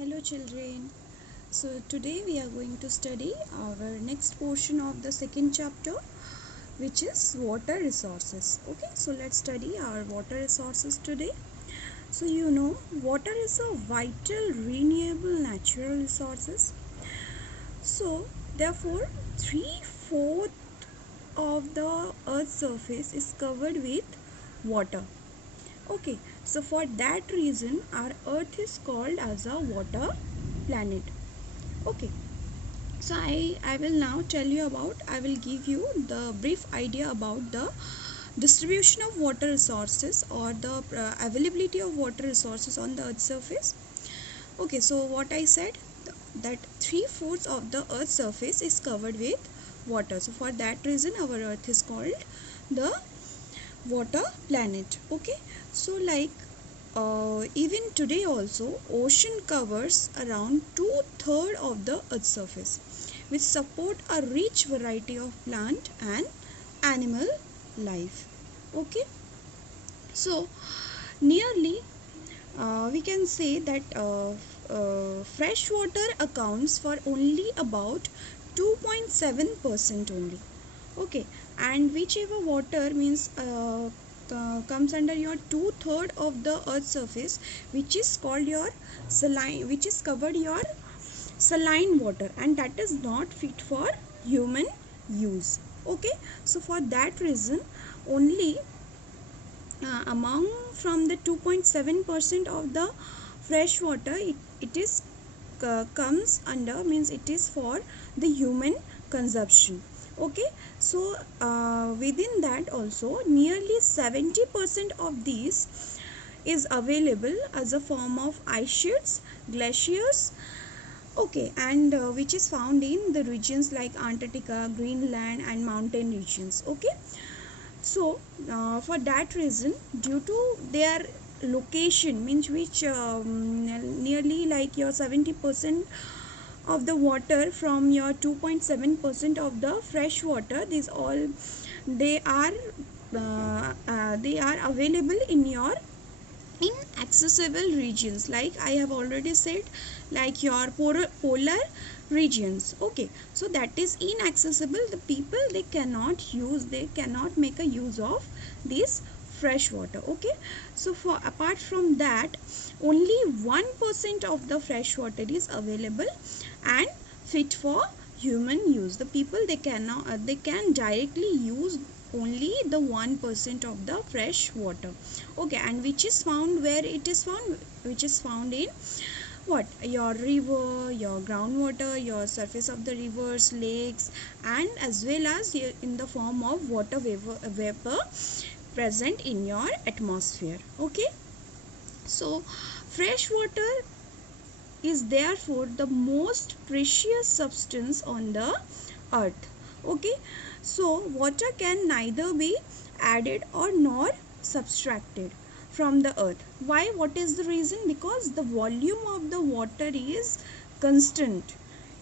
Hello children. So today we are going to study our next portion of the second chapter, which is water resources. Okay, so let's study our water resources today. So water is a vital renewable natural resources. So therefore 3/4 of the earth's surface is covered with water. Okay, so for that reason our earth is called as a water planet. Okay, so I will now tell you about, I will give you the brief idea about the distribution of water resources or the availability of water resources on the earth's surface. Okay, so what I said, that 3/4 of the earth's surface is covered with water. So for that reason our earth is called the water planet. Okay, so even today also ocean covers around 2/3 of the earth's surface, which support a rich variety of plant and animal life. Okay, so nearly we can say that fresh water accounts for only about 2.7% only. Okay, and whichever water means comes under your 2/3 of the earth's surface, which is called your saline, which is covered your saline water, and that is not fit for human use. Okay, so for that reason only among from the 2.7% of the fresh water, it is comes under, means it is for the human consumption. Okay, so within that also nearly 70% of these is available as a form of ice sheets, glaciers. Okay, and which is found in the regions like Antarctica, Greenland and mountain regions. Okay, so for that reason, due to their location, means which nearly like your 70% of the water from your 2.7% of the fresh water, these all they are available in your inaccessible regions, like I have already said, like your polar regions. Okay, so that is inaccessible, the people they cannot make a use of this fresh water. Okay, so for apart from that, only 1% of the fresh water is available and fit for human use. The people they cannot they can directly use only the 1% of the fresh water. Okay, and which is found where it is found, which is found in what, your river, your groundwater, your surface of the rivers, lakes, and as well as in the form of water vapor present in your atmosphere. Okay, so fresh water is therefore the most precious substance on the earth. Okay, so water can neither be added or nor subtracted from the earth. Why? What is the reason? Because the volume of the water is constant.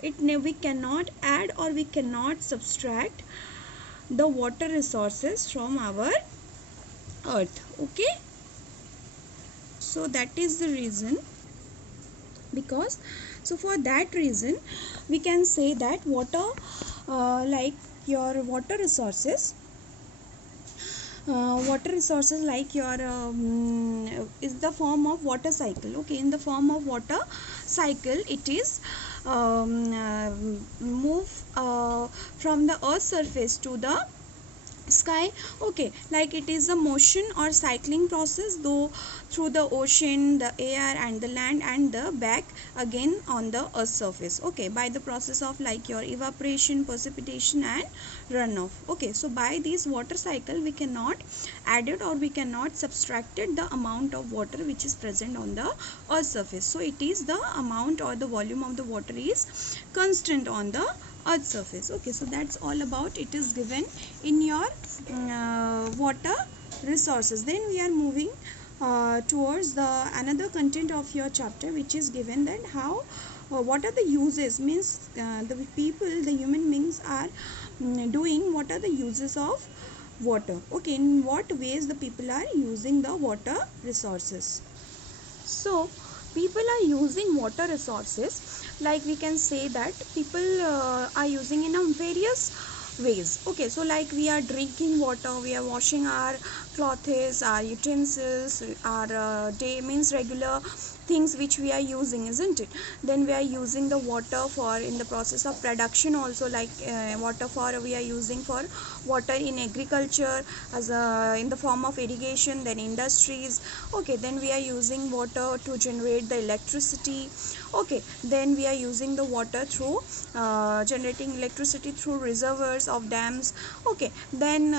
We cannot add or we cannot subtract the water resources from our earth. Okay, so that is the reason. Because so for that reason we can say that water like your water resources like your is the form of water cycle. Okay, in the form of water cycle, it is move from the earth's surface to the sky. Okay, like it is a motion or cycling process, though through the ocean, the air and the land, and the back again on the earth's surface. Okay, by the process of like your evaporation, precipitation and runoff. Okay, so by this water cycle we cannot add it or we cannot subtract it the amount of water which is present on the earth's surface. So it is the amount or the volume of the water is constant on the earth's surface. Okay, so that's all about it is given in your water resources. Then we are moving towards the another content of your chapter, which is given that how what are the uses, means the people, the human beings are doing, what are the uses of water. Okay, in what ways the people are using the water resources. So people are using water resources, like we can say that people are using in a various ways. Okay, so like we are drinking water, we are washing our clothes, our utensils, our day means regular things which we are using, isn't it? Then we are using the water for in the process of production also, like water for we are using for water in agriculture as in the form of irrigation, then industries. Okay, then we are using water to generate the electricity. Okay, then we are using the water through generating electricity through reservoirs of dams. Okay, then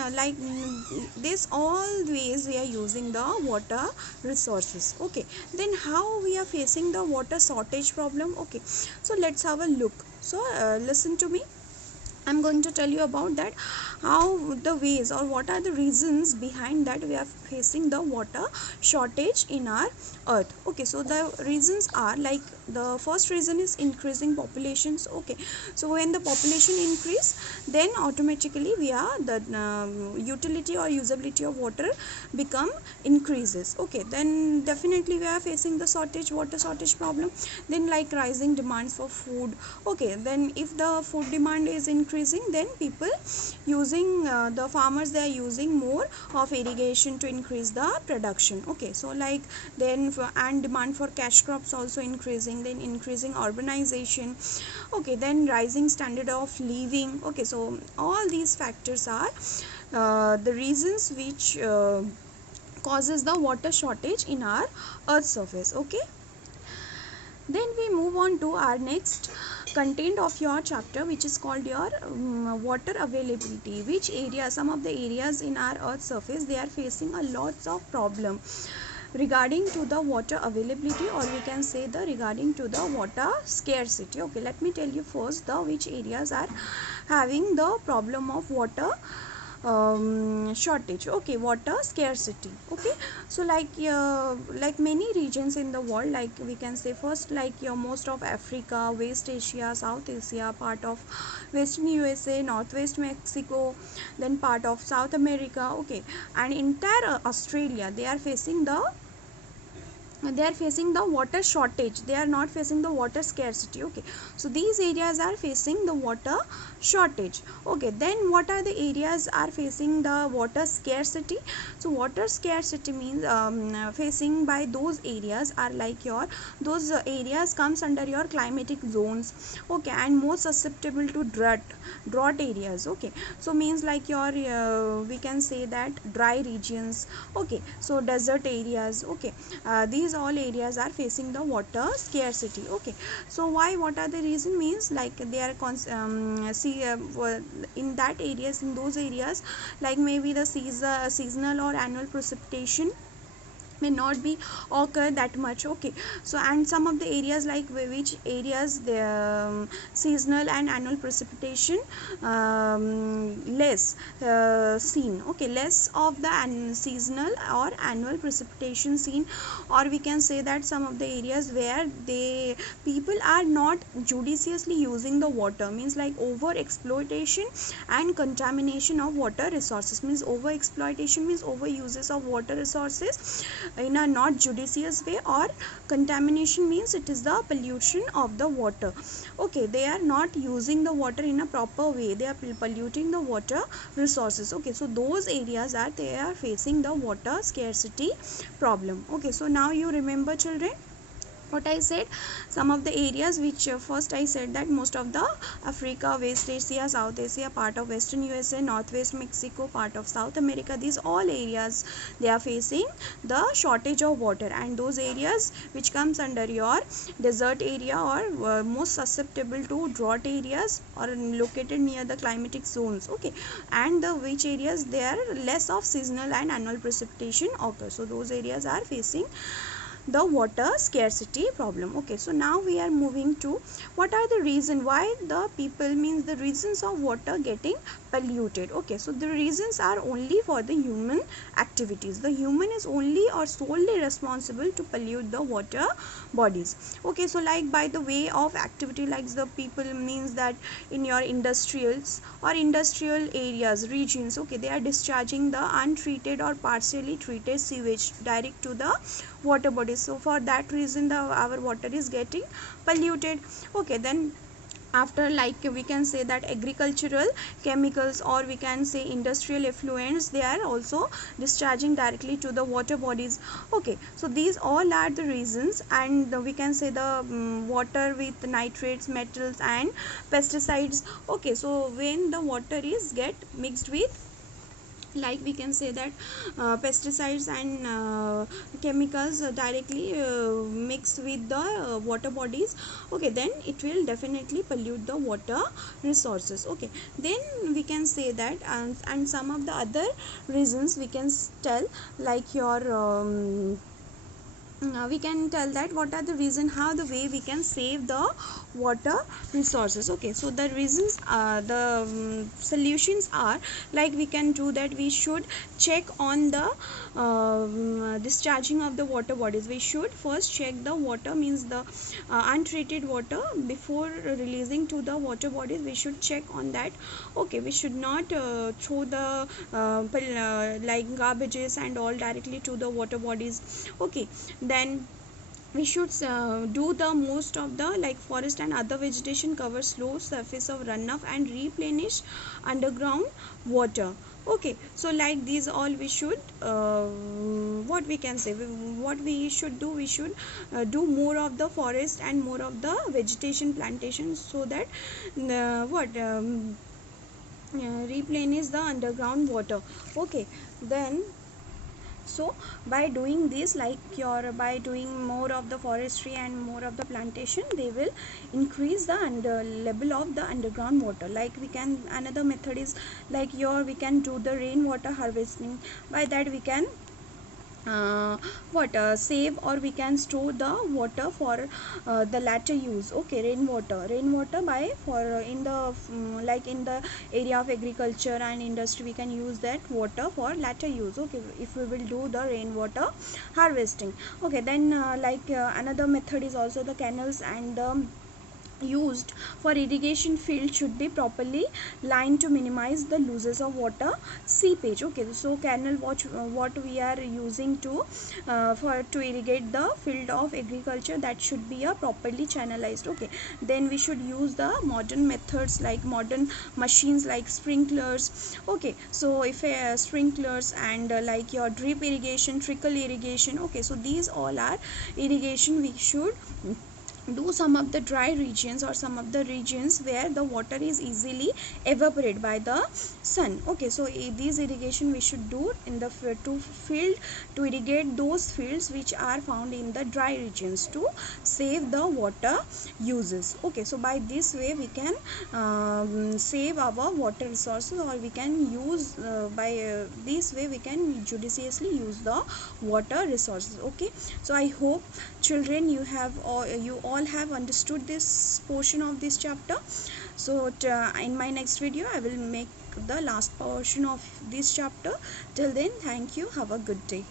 this all ways we are using the water resources. Okay, then how we are facing the water shortage problem? Okay, so let's have a look. So listen to me, I'm going to tell you about that, how the ways or what are the reasons behind that we are facing the water shortage in our earth. Okay, so the reasons are like, the first reason is increasing populations. Okay, so when the population increase, then automatically we are the utility or usability of water become increases. Okay, then definitely we are facing the shortage, water shortage problem. Then like rising demands for food. Okay, then if the food demand is increasing, then people using the farmers, they are using more of irrigation to increase the production. Okay, so like then and demand for cash crops also increasing, then increasing urbanization. Okay, then rising standard of living. Okay, so all these factors are the reasons which causes the water shortage in our earth surface. Okay, then we move on to our next content of your chapter, which is called your water availability. Which area, some of the areas in our earth surface, they are facing a lots of problem regarding to the water availability, or we can say the regarding to the water scarcity. Okay, let me tell you first the which areas are having the problem of water shortage. Okay, water scarcity. Okay, so like many regions in the world, like we can say first like your most of Africa, West Asia, South Asia, part of Western USA, Northwest Mexico, then part of South America. Okay, and entire Australia, they are facing the water shortage, they are not facing the water scarcity. Okay, so these areas are facing the water shortage. Okay, then what are the areas are facing the water scarcity? So water scarcity means facing by those areas are like your those areas comes under your climatic zones. Okay, and more susceptible to drought areas. Okay, so means like your we can say that dry regions. Okay, so desert areas. Okay, these all areas are facing the water scarcity. Okay, so why, what are the reason? Means like they are in that areas, in those areas, like maybe the seasonal or annual precipitation may not be occur that much. Okay, so and some of the areas like which areas the seasonal and annual precipitation less seen. Okay, less of the seasonal or annual precipitation seen, or we can say that some of the areas where they people are not judiciously using the water, means like over exploitation and contamination of water resources. Means over exploitation means over uses of water resources in a not judicious way, or contamination means it is the pollution of the water. Okay, they are not using the water in a proper way, they are polluting the water resources. Okay, so those areas are they are facing the water scarcity problem. Okay, so now you remember children what I said, some of the areas which first I said that most of the Africa, West Asia, South Asia, part of Western USA, Northwest Mexico, part of South America, these all areas they are facing the shortage of water, and those areas which comes under your desert area or most susceptible to drought areas or located near the climatic zones. Okay, and the which areas there less of seasonal and annual precipitation occurs, so those areas are facing the water scarcity problem. Okay, so now we are moving to what are the reason why the people, means the reasons of water getting polluted. Okay, so the reasons are only for the human activities. The human is only or solely responsible to pollute the water bodies. Okay, so like by the way of activity, like the people means that in your industrials or industrial areas, regions, okay, they are discharging the untreated or partially treated sewage direct to the water bodies. So for that reason our water is getting polluted. Okay, then after, like we can say that agricultural chemicals or we can say industrial effluents, they are also discharging directly to the water bodies. Okay, so these all are the reasons. And we can say the water with nitrates, metals and pesticides. Okay, so when the water is get mixed with, like we can say that pesticides and chemicals directly mix with the water bodies, okay, then it will definitely pollute the water resources. Okay, then we can say that, and some of the other reasons we can tell, like your we can tell that what are the reason, how the way we can save the water resources. Okay, so the reasons, the solutions are, like we can do that, we should check on the discharging of the water bodies. We should first check the water, means the untreated water, before releasing to the water bodies. We should check on that. Okay, we should not throw the like garbages and all directly to the water bodies. Okay, then we should do the most of the, like forest and other vegetation cover slow surface of runoff and replenish underground water. Okay, so like these all we should what we can say, what we should do, we should do more of the forest and more of the vegetation plantations, so that what replenish the underground water. Okay, then so by doing this, like your by doing more of the forestry and more of the plantation, they will increase the level of the underground water. Like we can, another method is like your, we can do the rainwater harvesting. By that we can what save, or we can store the water for the latter use. Okay, rainwater by for in the like in the area of agriculture and industry, we can use that water for latter use. Okay, if we will do the rainwater harvesting. Okay, then another method is also the canals and the used for irrigation field should be properly lined to minimize the losses of water seepage. Okay, so canal what we are using to for to irrigate the field of agriculture, that should be a properly channelized. Okay, then we should use the modern methods, like modern machines like sprinklers. Okay, so if sprinklers and like your drip irrigation, trickle irrigation. Okay, so these all are irrigation we should do. Some of the dry regions or some of the regions where the water is easily evaporated by the sun. Okay, so these irrigation we should do in the field to irrigate those fields which are found in the dry regions to save the water uses. Okay, so by this way we can save our water resources, or we can use by this way we can judiciously use the water resources. Okay, so I hope children you all have understood this portion of this chapter. So in my next video I will make the last portion of this chapter. Till then, thank you, have a good day.